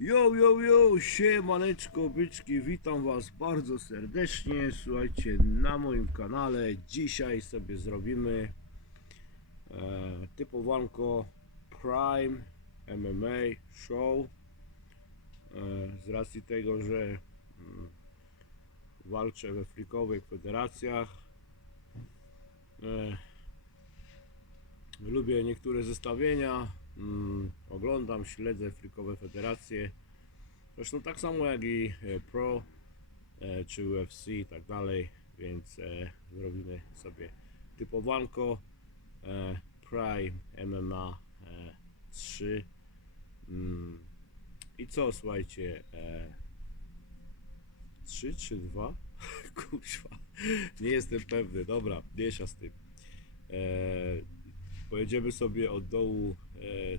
Yo, yo, yo, siemaneczko, byczki, witam was bardzo serdecznie, słuchajcie, na moim kanale, dzisiaj sobie zrobimy e, typowanko Prime MMA Show, e, z racji tego, że mm, walczę we frikowych federacjach, e, lubię niektóre zestawienia, mm, oglądam, śledzę frikowe federacje, Zresztą tak samo jak i e, Pro e, czy UFC i tak dalej, więc e, zrobimy sobie typowanko e, Prime MMA e, 3 mm. i co słuchajcie e, 3 czy 2? Kurwa, nie jestem pewny, dobra, mniejsza z tym pojedziemy sobie od dołu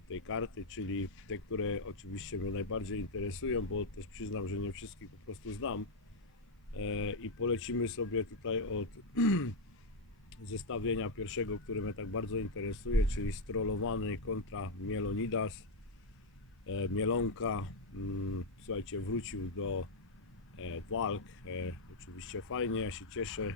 tej karty, czyli te, które oczywiście mnie najbardziej interesują, bo też przyznam, że nie wszystkich po prostu znam. E, I polecimy sobie tutaj od zestawienia pierwszego, które mnie tak bardzo interesuje, czyli strollowany kontra Mielonidas. E, Mielonka, mm, słuchajcie, wrócił do e, walk. E, oczywiście fajnie, ja się cieszę.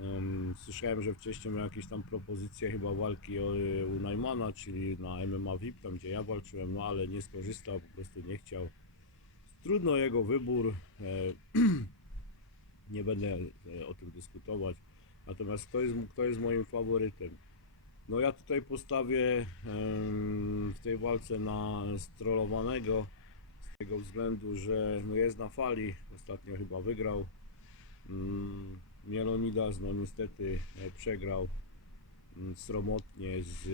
Em, Słyszałem, że wcześniej miał jakieś tam propozycje chyba walki o, u Najmana, czyli na MMA VIP, tam gdzie ja walczyłem, no ale nie skorzystał, po prostu nie chciał. Trudno jego wybór, e, nie będę e, o tym dyskutować. Natomiast kto jest, kto jest moim faworytem? No ja tutaj postawię w tej walce na strollowanego z tego względu, że no jest na fali, ostatnio chyba wygrał. Mielonidas no niestety e, przegrał mm, sromotnie z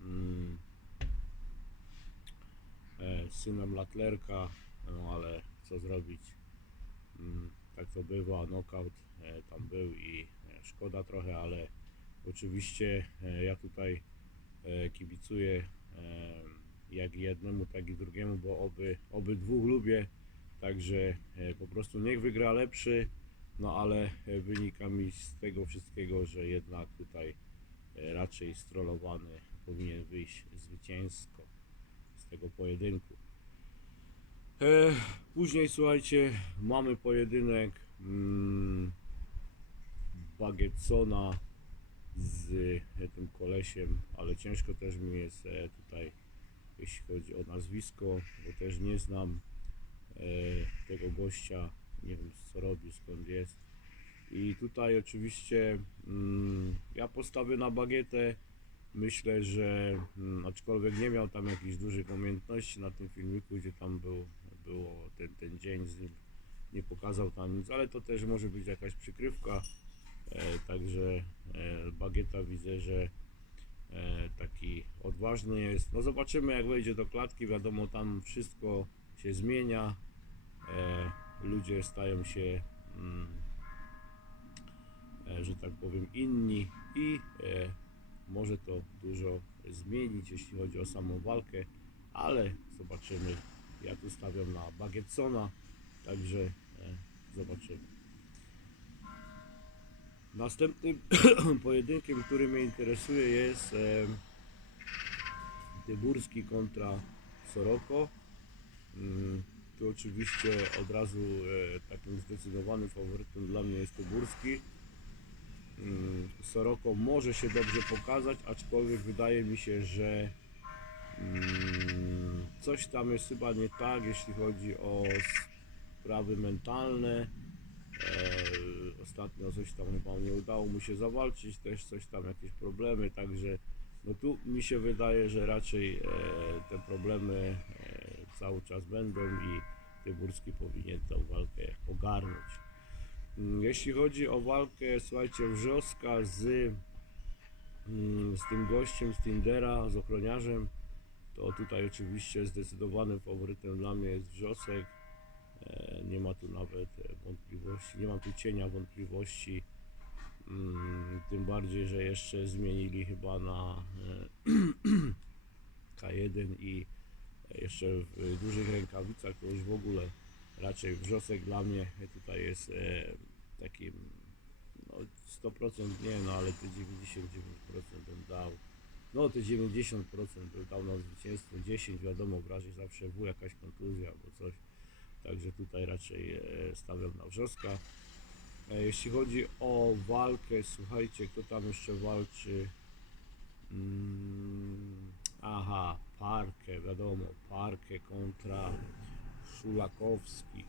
mm, e, synem Latlerka, no ale co zrobić, mm, tak to bywa, knockout e, tam był i szkoda trochę, ale oczywiście ja tutaj kibicuję jak jednemu, tak i drugiemu, bo oby, obydwóch lubię, także po prostu niech wygra lepszy, no ale e, wynika mi z tego wszystkiego, że jednak tutaj e, raczej strollowany powinien wyjść zwycięsko z tego pojedynku. E, Później słuchajcie, mamy pojedynek mm, Bagetsona z tym kolesiem, ale ciężko też mi jest tutaj, jeśli chodzi o nazwisko, bo też nie znam tego gościa, nie wiem co robi, skąd jest. I tutaj oczywiście mm, ja postawię na bagietę. Myślę, że mm, aczkolwiek nie miał tam jakichś dużych umiejętności na tym filmiku, gdzie tam był, było ten, ten dzień z nim, nie pokazał tam nic, ale to też może być jakaś przykrywka. E, także e, bagieta widzę, że e, taki odważny jest. No zobaczymy jak wejdzie do klatki, wiadomo tam wszystko się zmienia. E, ludzie stają się, mm, e, że tak powiem, inni i e, może to dużo zmienić, jeśli chodzi o samą walkę, ale zobaczymy. Ja tu stawiam na Bagetsona, także e, zobaczymy. Następnym pojedynkiem, który mnie interesuje jest Tyburski kontra Soroko. Tu oczywiście od razu e, takim zdecydowanym faworytem dla mnie jest Tyburski. Mm, Soroko może się dobrze pokazać, aczkolwiek wydaje mi się, że mm, coś tam jest chyba nie tak, jeśli chodzi o sprawy mentalne. E, ostatnio coś tam chyba nie udało mu się zawalczyć, też coś tam jakieś problemy, także no tu mi się wydaje, że raczej e, te problemy cały czas będą i Tyburski powinien tę walkę ogarnąć. Mm, Jeśli chodzi o walkę, słuchajcie, Wrzoska z, mm, z tym gościem z Tindera, z ochroniarzem, to tutaj oczywiście zdecydowanym faworytem dla mnie jest Wrzosek. E, Nie ma tu nawet wątpliwości, nie mam tu cienia wątpliwości. Mm, Tym bardziej, że jeszcze zmienili chyba na e, K1 i jeszcze w dużych rękawicach to już w ogóle raczej wrzosek dla mnie tutaj jest e, takim no 100% nie, no ale te 99% bym dał. no te 90% by dał na zwycięstwo, 10 wiadomo, w razie zawsze W jakaś kontuzja albo coś. Także tutaj raczej e, stawiam na wrzoska. E, Jeśli chodzi o walkę, słuchajcie, kto tam jeszcze walczy? Mm, aha, Parkę, wiadomo, Parkę kontra Szulakowski.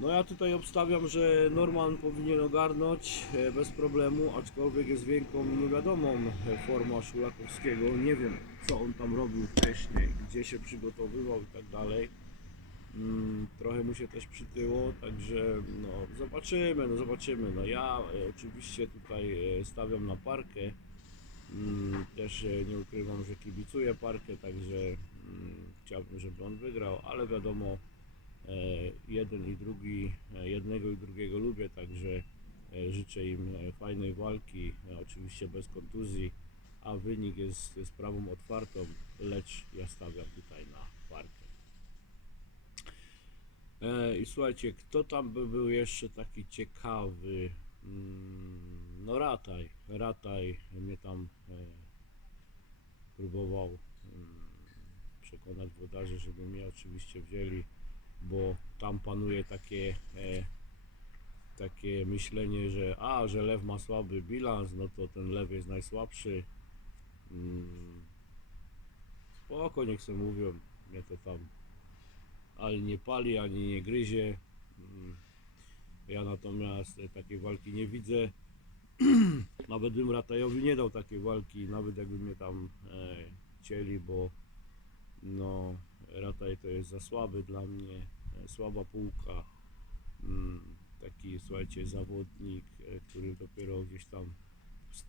No ja tutaj obstawiam, że Norman powinien ogarnąć e, bez problemu, aczkolwiek jest wielką niewiadomą forma Szulakowskiego. Nie wiem co on tam robił wcześniej, gdzie się przygotowywał i tak dalej. Mm, trochę mu się też przytyło, także no zobaczymy, no zobaczymy. No ja e, oczywiście tutaj e, stawiam na parkę. Mm, też e, nie ukrywam, że kibicuję parkę, także mm, chciałbym, żeby on wygrał, ale wiadomo, e, jeden i drugi, e, jednego i drugiego lubię, także e, życzę im fajnej walki, oczywiście bez kontuzji, a wynik jest sprawą otwartą, lecz ja stawiam tutaj na parkę. I słuchajcie, kto tam by był jeszcze taki ciekawy? Mm, No Rataj, Rataj mnie tam e, próbował mm, przekonać włodarzy, żeby mnie oczywiście wzięli, bo tam panuje takie e, takie myślenie, że a, że lew ma słaby bilans, no to ten lew jest najsłabszy. Mm, spoko, niech sobie mówią, mnie to tam ani nie pali, ani nie gryzie. Mm, Ja natomiast e, takiej walki nie widzę. Nawet bym Ratajowi nie dał takiej walki, nawet jakby mnie tam e, chcieli, bo no Rataj to jest za słaby dla mnie, e, słaba półka. Mm, taki słuchajcie zawodnik, e, który dopiero gdzieś tam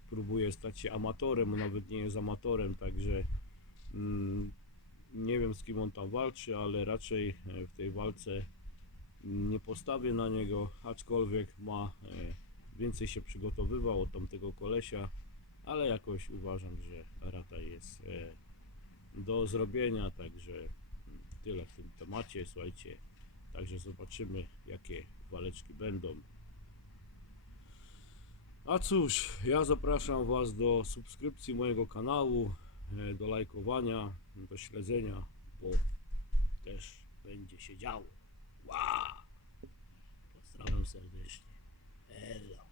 próbuje stać się amatorem, nawet nie jest amatorem, także mm, nie wiem z kim on tam walczy, ale raczej e, w tej walce nie postawię na niego, aczkolwiek ma e, więcej się przygotowywał od tamtego kolesia, ale jakoś uważam, że rata jest e, do zrobienia, także mm, tyle w tym temacie, słuchajcie, także zobaczymy jakie waleczki będą. A cóż, ja zapraszam Was do subskrypcji mojego kanału, e, do lajkowania, do śledzenia, bo też będzie się działo. Wow! Pozdrawiam serdecznie. Hello.